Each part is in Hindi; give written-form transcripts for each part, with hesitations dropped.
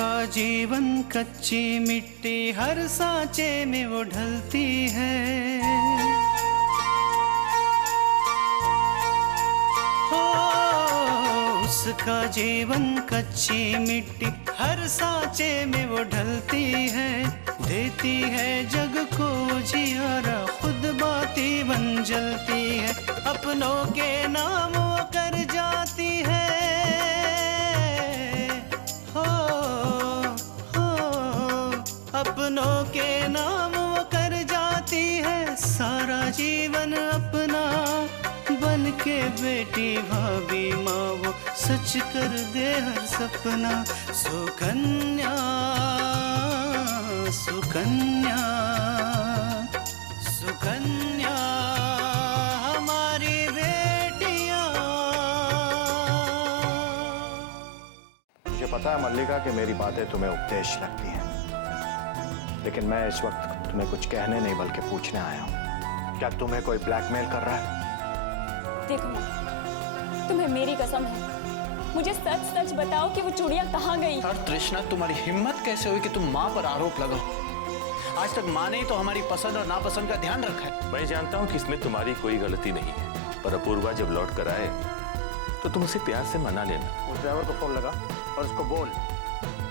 उसका जीवन कच्ची मिट्टी हर सांचे में वो ढलती है। हो उसका जीवन कच्ची मिट्टी हर सांचे में वो ढलती है। देती है जग को जियारा, खुद बाती बन जलती है। अपनों के नाम वो कर जाती है। हो अपनों के नाम वो कर जाती है। सारा जीवन अपना बन के बेटी भाभी माँ वो सच कर दे हर सपना। सुकन्या सुकन्या सुकन्या हमारी बेटियां। मुझे पता है मल्लिका कि मेरी बातें तुम्हें उपदेश लगती हैं, लेकिन मैं इस वक्त तुम्हें कुछ कहने नहीं बल्कि पूछने आया हूँ। क्या तुम्हें कोई ब्लैकमेल कर रहा है? देखो तुम्हें मेरी कसम है, मुझे सच सच बताओ कि वो चूड़ियां कहाँ गई। और तृष्णा, तुम्हारी हिम्मत कैसे हुई कि तुम माँ पर आरोप लगाओ? आज तक माँ ने ही तो हमारी पसंद और नापसंद का ध्यान रखा है। मैं जानता हूँ कि इसमें तुम्हारी कोई गलती नहीं है, पर अपूर्वा जब लौट कर आए तो तुम उसे प्यार से मना लेना। उस ड्राइवर को फोन लगा और उसको बोल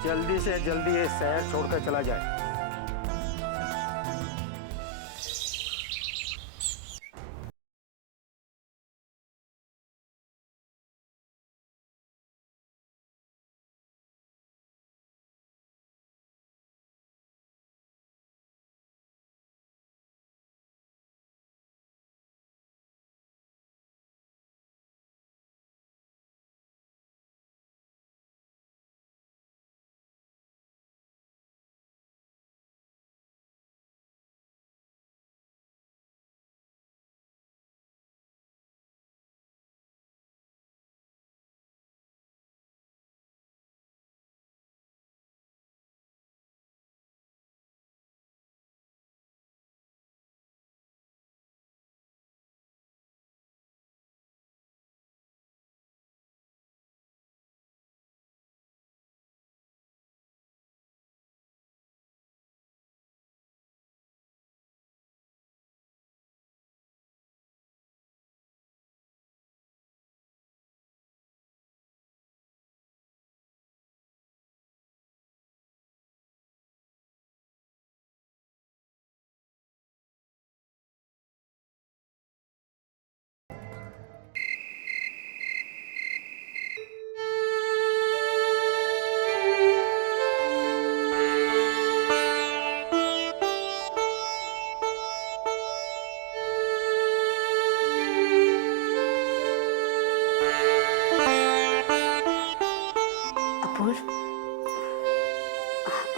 जल्दी से जल्दी ये शहर छोड़कर चला जाए।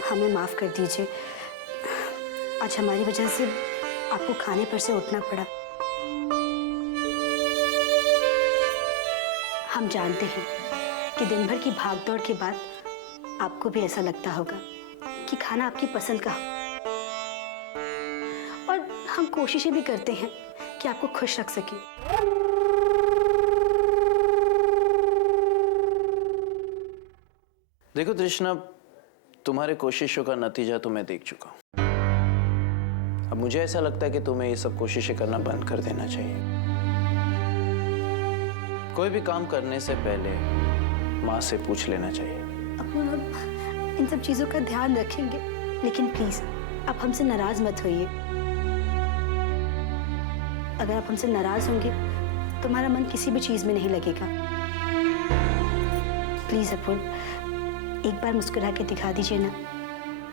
हमें माफ कर दीजिए, आज हमारी वजह से आपको खाने पर से उठना पड़ा। हम जानते हैं कि दिन भर की भागदौड़ के बाद आपको भी ऐसा लगता होगा कि खाना आपकी पसंद का हो, और हम कोशिशें भी करते हैं कि आपको खुश रख सकें। देखो तृष्णा, तुम्हारे कोशिशों का नतीजा तो मैं देख चुका हूं। अब मुझे ऐसा लगता है कि तुम्हें ये सब कोशिशें करना बंद कर देना चाहिए। कोई भी काम करने से पहले माँ से पूछ लेना चाहिए। अब इन सब चीजों का ध्यान रखेंगे, लेकिन प्लीज आप हमसे नाराज मत होइए। अगर आप हमसे नाराज होंगे तो हमारा मन किसी भी चीज में नहीं लगेगा। प्लीज अपूर्व, एक बार मुस्कुरा के दिखा दीजिए ना,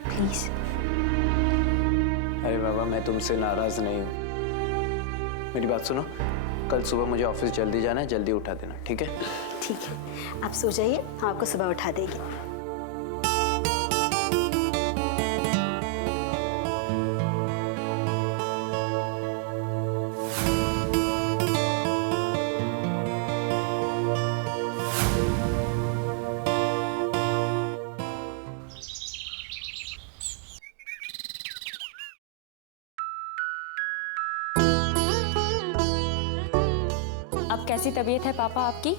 प्लीज। अरे बाबा, मैं तुमसे नाराज नहीं हूँ। मेरी बात सुनो, कल सुबह मुझे ऑफिस जल्दी जाना है, जल्दी उठा देना, ठीक है? ठीक है, आप सो जाइए, हम आपको सुबह उठा देंगे। अब कैसी तबीयत है पापा आपकी?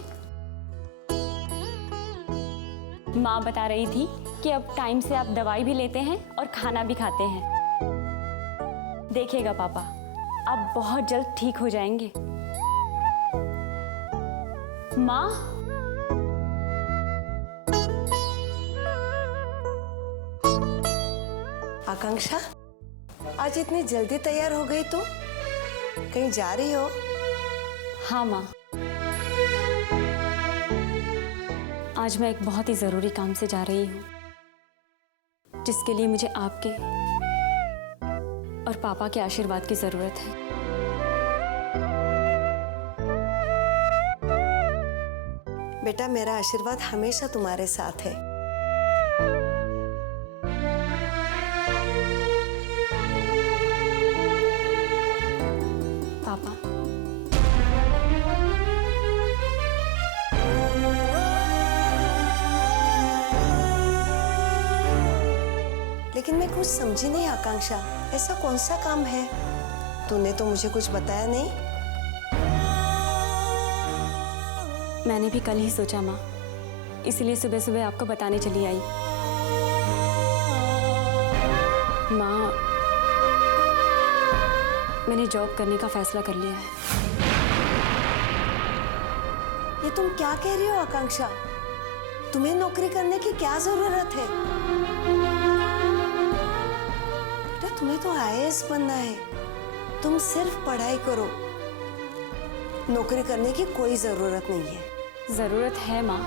माँ बता रही थी कि अब टाइम से आप दवाई भी लेते हैं और खाना भी खाते हैं। देखिएगा पापा, आप बहुत जल्द ठीक हो जाएंगे। माँ, आकांक्षा, आज इतनी जल्दी तैयार हो गई तू? कहीं जा रही हो? हाँ माँ, आज मैं एक बहुत ही जरूरी काम से जा रही हूँ, जिसके लिए मुझे आपके और पापा के आशीर्वाद की जरूरत है। बेटा, मेरा आशीर्वाद हमेशा तुम्हारे साथ है। पापा, लेकिन मैं कुछ समझी नहीं आकांक्षा, ऐसा कौन सा काम है? तूने तो मुझे कुछ बताया नहीं। मैंने भी कल ही सोचा माँ, इसलिए सुबह सुबह आपको बताने चली आई। माँ, मैंने जॉब करने का फैसला कर लिया है। ये तुम क्या कह रही हो आकांक्षा? तुम्हें नौकरी करने की क्या जरूरत है? बेटा, तुम्हें तो आईएएस बनना है। तुम सिर्फ पढ़ाई करो, नौकरी करने की कोई जरूरत नहीं है। जरूरत है माँ,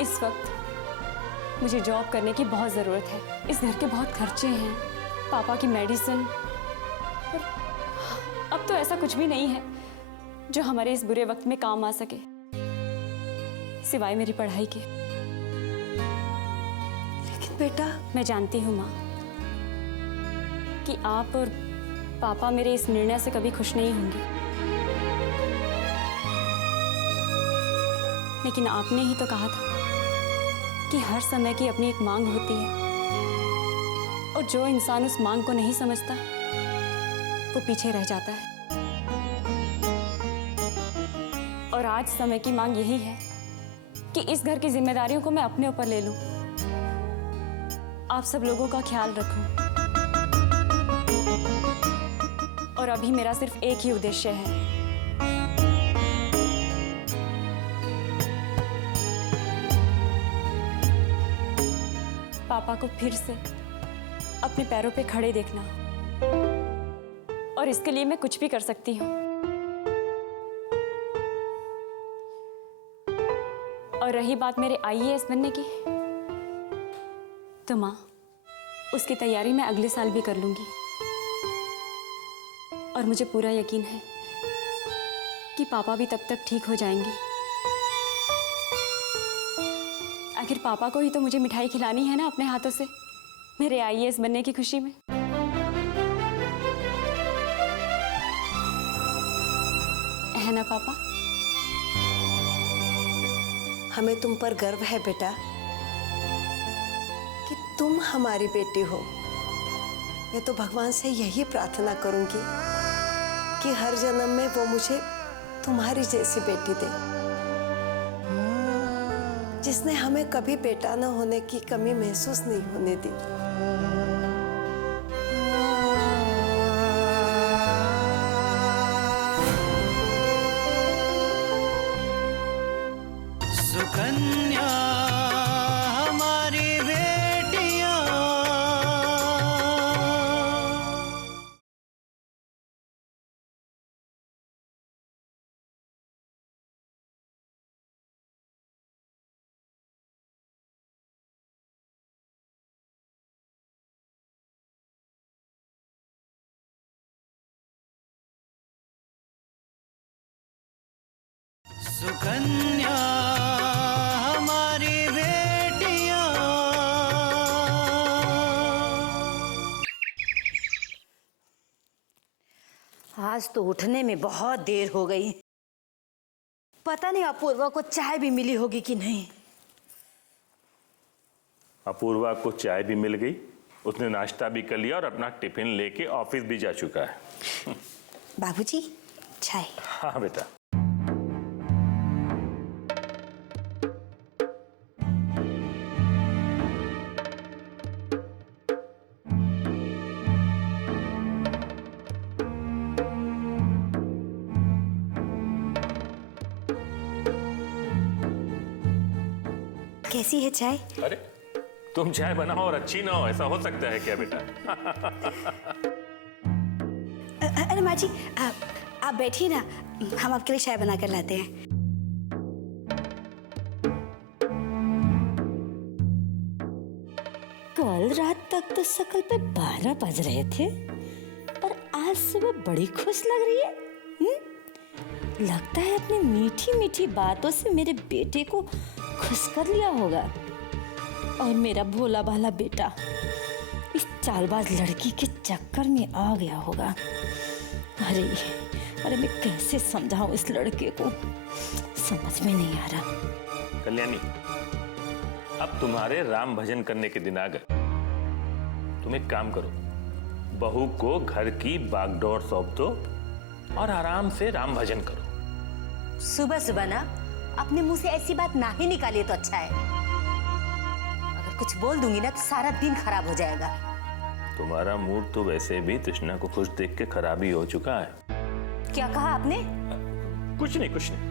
इस वक्त मुझे जॉब करने की बहुत जरूरत है। इस घर के बहुत खर्चे हैं, पापा की मेडिसिन, और अब तो ऐसा कुछ भी नहीं है जो हमारे इस बुरे वक्त में काम आ सके, सिवाय मेरी पढ़ाई के। लेकिन बेटा, मैं जानती हूँ माँ कि आप और पापा मेरे इस निर्णय से कभी खुश नहीं होंगे, लेकिन आपने ही तो कहा था कि हर समय की अपनी एक मांग होती है, और जो इंसान उस मांग को नहीं समझता वो पीछे रह जाता है। और आज समय की मांग यही है कि इस घर की जिम्मेदारियों को मैं अपने ऊपर ले लूं, आप सब लोगों का ख्याल रखूं। और अभी मेरा सिर्फ एक ही उद्देश्य है, पापा को फिर से अपने पैरों पे खड़े देखना, और इसके लिए मैं कुछ भी कर सकती हूँ। और रही बात मेरे आईएएस बनने की, तो माँ, उसकी तैयारी मैं अगले साल भी कर लूंगी, और मुझे पूरा यकीन है कि पापा भी तब तक ठीक हो जाएंगे। आखिर पापा को ही तो मुझे मिठाई खिलानी है ना अपने हाथों से, मेरे आईएएस बनने की खुशी में। है ना पापा? हमें तुम पर गर्व है बेटा कि तुम हमारी बेटी हो। मैं तो भगवान से यही प्रार्थना करूंगी कि हर जन्म में वो मुझे तुम्हारी जैसी बेटी दे, जिसने हमें कभी बेटा न होने की कमी महसूस नहीं होने दी। सुकन्या हमारी बेटियां, सुकन्या हमारी बेटियां। आज तो उठने में बहुत देर हो गई। पता नहीं अपूर्वा को चाय भी मिली होगी कि नहीं। अपूर्वा को चाय भी मिल गई, उसने नाश्ता भी कर लिया और अपना टिफिन लेके ऑफिस भी जा चुका है। बाबूजी, चाय। हाँ बेटा। कैसी है चाय? अरे तुम चाय बनाओ और अच्छी ना हो, ऐसा हो सकता है क्या बेटा? अरे माँ जी, आप बैठिए ना, हम आपके लिए चाय बना कर लाते हैं। कल रात तक तो शकल पे 12 बज रहे थे और आज सुबह बड़ी खुश लग रही है। लगता है अपनी मीठी मीठी बातों से मेरे बेटे को खुश कर लिया होगा और मेरा भोला भाला बेटा इस चालबाज लड़की के चक्कर में आ गया होगा। अरे अरे मैं कैसे समझाऊं इस लड़के को, समझ में नहीं आ रहा। कल्याणी, अब तुम्हारे राम भजन करने के दिन आ गए। तुम एक काम करो, बहू को घर की बागडोर सौंप दो और आराम से राम भजन करो। सुबह सुबह ना अपने मुंह से ऐसी बात ना ही निकालिए तो अच्छा है। अगर कुछ बोल दूंगी ना तो सारा दिन खराब हो जाएगा। तुम्हारा मूड तो वैसे भी तृष्णा को खुश देख के खराब ही हो चुका है। क्या कहा आपने? कुछ नहीं कुछ नहीं।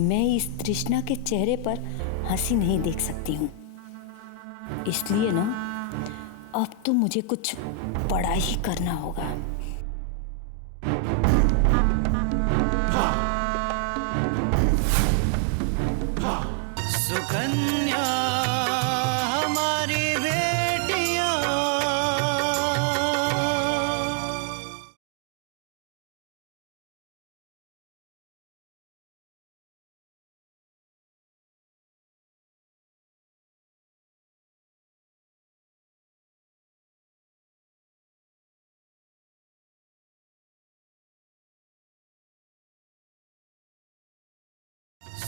मैं इस तृष्णा के चेहरे पर हंसी नहीं देख सकती हूँ, इसलिए ना अब तो मुझे कुछ बड़ा ही करना होगा। सुकन्या हमारी बेटियां,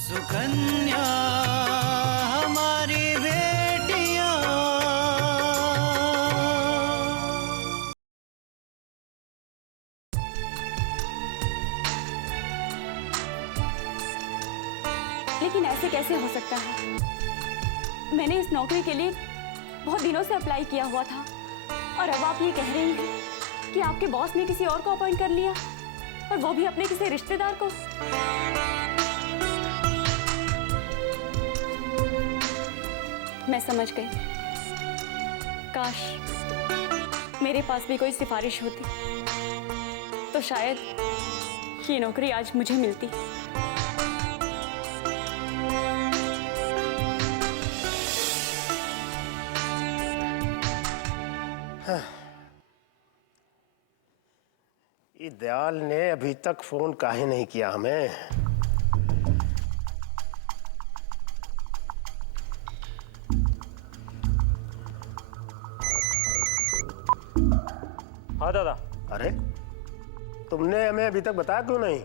सुकन्या हमारी बेटियां। लेकिन ऐसे कैसे हो सकता है? मैंने इस नौकरी के लिए बहुत दिनों से अप्लाई किया हुआ था और अब आप ये कह रही हैं कि आपके बॉस ने किसी और को अपॉइंट कर लिया, और वो भी अपने किसी रिश्तेदार को। मैं समझ गई। काश मेरे पास भी कोई सिफारिश होती तो शायद ये नौकरी आज मुझे मिलती। ये दयाल ने अभी तक फोन काहे नहीं किया हमें? हाँ दादा। अरे तुमने हमें अभी तक बताया क्यों नहीं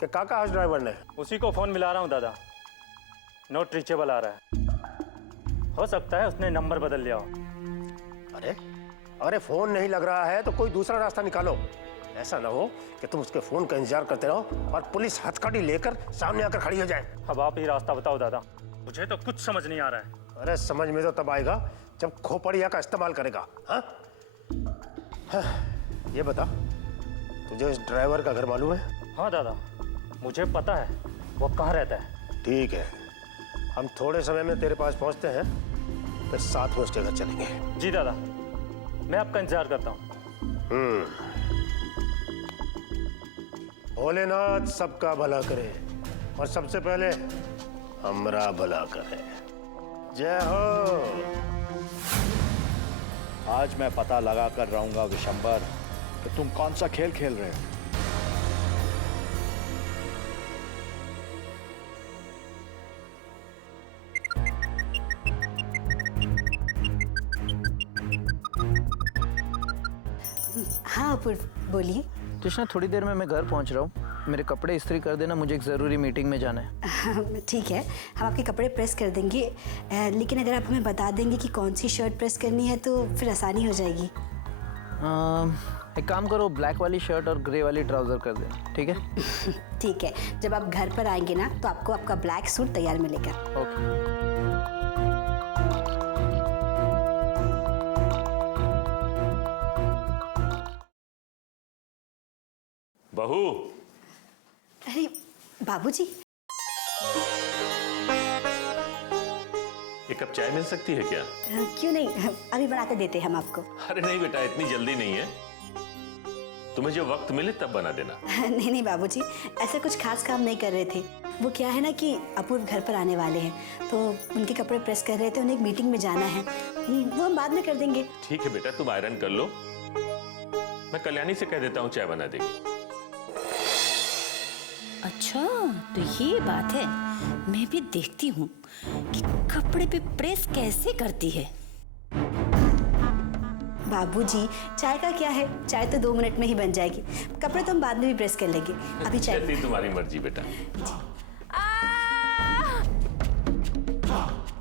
कि काका आज ड्राइवर ने? उसी को फोन मिला रहा हूँ दादा, नोट रीचेबल आ रहा है। हो सकता है उसने नंबर बदल लिया हो। अरे अरे फोन नहीं लग रहा है तो कोई दूसरा रास्ता निकालो। ऐसा ना हो कि तुम उसके फोन का इंतजार करते रहो और पुलिस हथकड़ी लेकर सामने आकर खड़ी हो जाए। अब आप ही रास्ता बताओ दादा, मुझे तो कुछ समझ नहीं आ रहा है। अरे समझ में तो तब आएगा जब खोपड़िया का इस्तेमाल करेगा। हाँ? ये बता, तुझे इस ड्राइवर का घर मालूम है? हाँ दादा, मुझे पता है वो कहाँ रहता है। ठीक है, हम थोड़े समय में तेरे पास पहुंचते हैं, फिर साथ में उसके घर चलेंगे। जी दादा, मैं आपका इंतजार करता हूँ। भोलेनाथ सबका भला करे और सबसे पहले हमरा भला करे। जय हो। आज मैं पता लगा कर रहूंगा विशंबर कि तुम कौन सा खेल खेल रहे हो। हाँ अपूर्व, बोलिए। तृष्णा, थोड़ी देर में मैं घर पहुंच रहा हूँ। मेरे कपड़े इस्त्री कर देना, मुझे एक ज़रूरी मीटिंग में जाना है। ठीक है, हम आपके कपड़े प्रेस कर देंगे, लेकिन अगर आप हमें बता देंगे कि कौन सी शर्ट प्रेस करनी है तो फिर आसानी हो जाएगी। एक काम करो, ब्लैक वाली शर्ट और ग्रे वाली ट्राउज़र कर देना, ठीक है? ठीक है, जब आप घर पर आएंगे ना तो आपको आपका ब्लैक सूट तैयार मिलेगा। ओके। बहू, अरे बाबूजी, एक कप चाय मिल सकती है क्या? क्यों नहीं, अभी बनाकर देते हैं हम आपको। अरे नहीं बेटा, इतनी जल्दी नहीं है, तुम्हें जो वक्त मिले तब बना देना। नहीं नहीं बाबूजी, ऐसा कुछ खास काम नहीं कर रहे थे। वो क्या है ना कि अपूर्व घर पर आने वाले हैं, तो उनके कपड़े प्रेस कर रहे थे, उन्हें एक मीटिंग में जाना है, वो हम बाद में कर देंगे। ठीक है बेटा, तुम आयरन कर लो, मैं कल्याणी से कह देता हूँ चाय बना देगी। अच्छा, तो ये बात है। मैं भी देखती हूँ कि कपड़े पे प्रेस कैसे करती है। बाबूजी, चाय का क्या है, चाय तो 2 मिनट में ही बन जाएगी, कपड़े तो हम बाद में भी प्रेस कर लेंगे। अभी चाय। जैसी तुम्हारी मर्जी बेटा।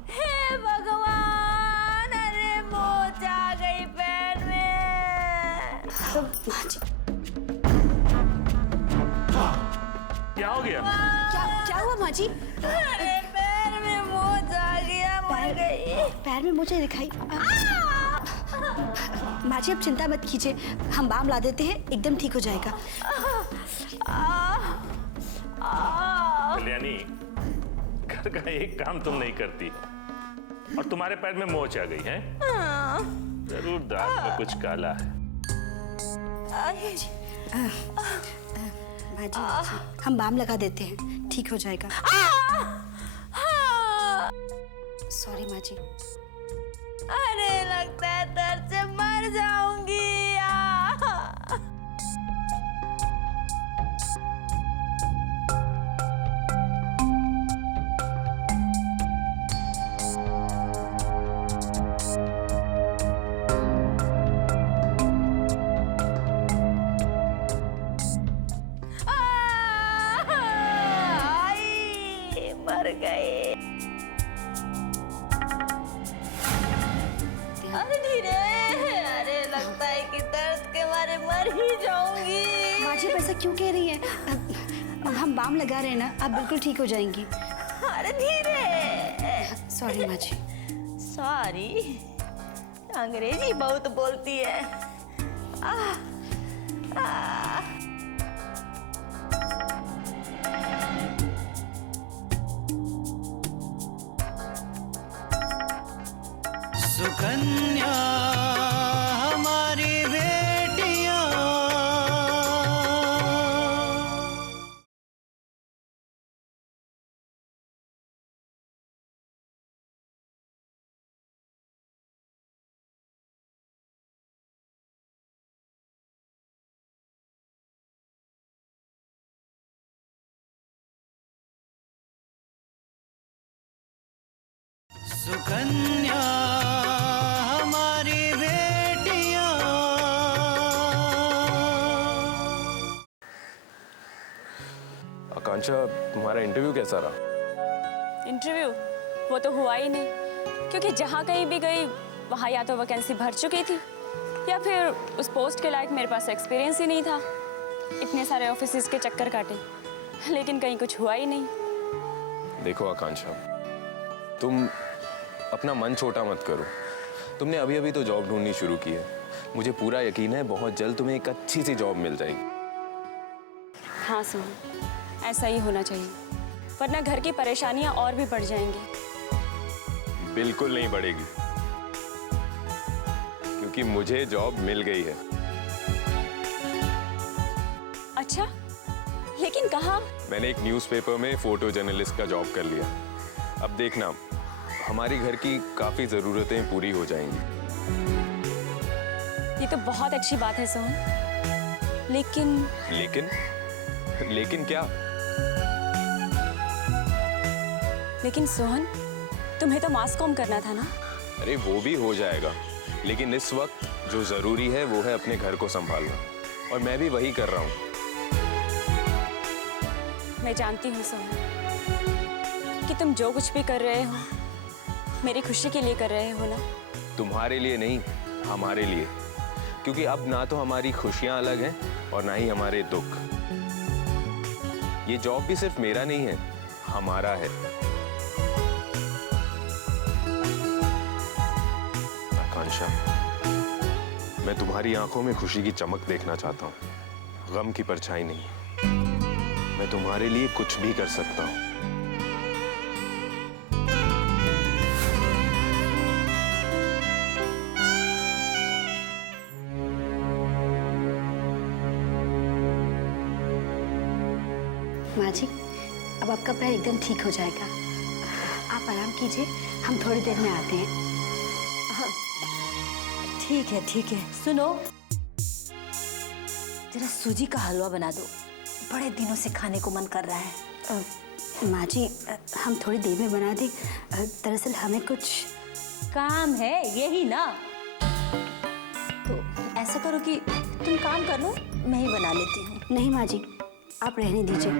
हे भगवान, अरे मोच आ गई पैर में। क्या हो गया? क्या हुआ माँ जी? अरे पैर में मोच आ गया, मर गई। पैर में मोच दिखाई। माँ जी, अब चिंता मत कीजिए, हम बाम ला देते हैं, एकदम ठीक हो जाएगा। कल्याणी, घर का एक काम तुम नहीं करती और तुम्हारे पैर में मोच आ गई है। जरूर दांत में कुछ काला है। माँ जी, हम बाम लगा देते हैं, ठीक हो जाएगा। सॉरी माँ जी। अरे लगता है दर्द से मर जाऊंगी। मर गई। अरे धीरे, अरे लगता है कि दर्द के मारे मर ही जाऊंगी। माँ जी, ऐसा क्यों कह रही है? अब हम बाम लगा रहे हैं ना, आप बिल्कुल ठीक हो जाएंगी। अरे धीरे। सॉरी माँ जी। सॉरी, अंग्रेजी बहुत बोलती है। सुकन्या हमारी बेटियां। सुकन्या हमारी बेटियां। आकांक्षा, तुम्हारा इंटरव्यू कैसा रहा? इंटरव्यू वो तो हुआ ही नहीं, क्योंकि जहाँ कहीं भी गई वहाँ या तो वैकेंसी भर चुकी थी या फिर उस पोस्ट के लायक मेरे पास एक्सपीरियंस ही नहीं था। इतने सारे ऑफिसेज के चक्कर काटे, लेकिन कहीं कुछ हुआ ही नहीं। देखो आकांक्षा, तुम अपना मन छोटा मत करो। तुमने अभी अभी तो जॉब ढूंढनी शुरू की है। मुझे पूरा यकीन है बहुत जल्द तुम्हें एक अच्छी सी जॉब मिल जाएगी। हाँ सुन, ऐसा ही होना चाहिए, वरना घर की परेशानियां और भी बढ़ जाएंगी। बिल्कुल नहीं बढ़ेगी, क्योंकि मुझे जॉब मिल गई है। अच्छा, लेकिन कहाँ? मैंने एक न्यूज़पेपर में फोटो जर्नलिस्ट का जॉब कर लिया। अब देखना, हमारी घर की काफी जरूरतें पूरी हो जाएंगी। ये तो बहुत अच्छी बात है सोहन, लेकिन क्या? लेकिन सोहन, तुम्हें तो मास कॉम करना था ना? अरे वो भी हो जाएगा, लेकिन इस वक्त जो जरूरी है वो है अपने घर को संभालना, और मैं भी वही कर रहा हूँ। मैं जानती हूँ सोहन कि तुम जो कुछ भी कर रहे हो मेरी खुशी के लिए कर रहे हो ना। तुम्हारे लिए नहीं, हमारे लिए, क्योंकि अब ना तो हमारी खुशियां अलग हैं और ना ही हमारे दुख। ये जॉब भी सिर्फ मेरा नहीं है, हमारा है। आकांक्षा, मैं तुम्हारी आंखों में खुशी की चमक देखना चाहता हूँ। गम की परछाई नहीं। मैं तुम्हारे लिए कुछ भी कर सकता हूँ। माँ जी, अब आपका पैर एकदम ठीक हो जाएगा। आप आराम कीजिए, हम थोड़ी देर में आते हैं। ठीक है ठीक है। सुनो, जरा सूजी का हलवा बना दो, बड़े दिनों से खाने को मन कर रहा है। माँ जी, हम थोड़ी देर में बना दें। दरअसल हमें कुछ काम है यही ना, तो ऐसा करो कि तुम काम कर लो, मैं ही बना लेती हूँ। नहीं माँ जी, आप रहने दीजिए,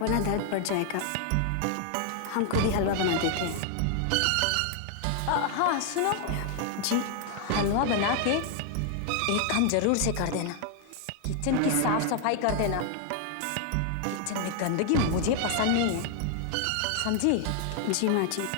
वरना दर्द बढ़ जाएगा। हम खुद ही हलवा बना देते हैं। हाँ सुनो जी। हलवा बना के एक काम जरूर से कर देना, किचन की साफ सफाई कर देना। किचन में गंदगी मुझे पसंद नहीं है, समझी? जी माँ जी।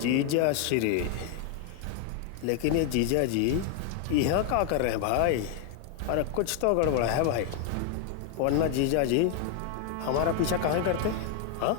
जीजा श्री, लेकिन ये जीजा जी यहाँ क्या कर रहे हैं भाई? अरे कुछ तो गड़बड़ है भाई, वरना जीजा जी हमारा पीछा कहाँ करते? हाँ?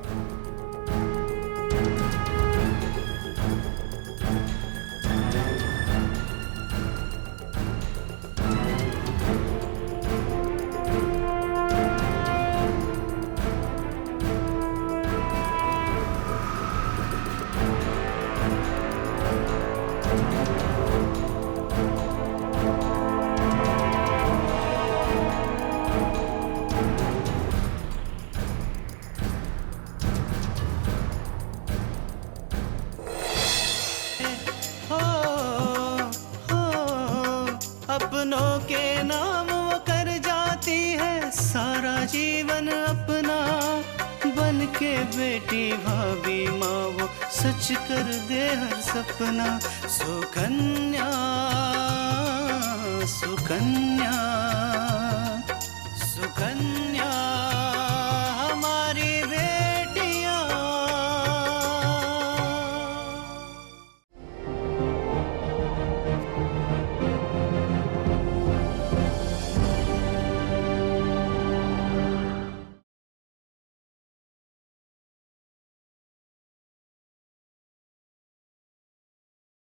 अपनों के नाम वो कर जाती है सारा जीवन अपना, बन के बेटी भाभी माँ वो सच कर दे हर सपना। सुकन्या सुकन्या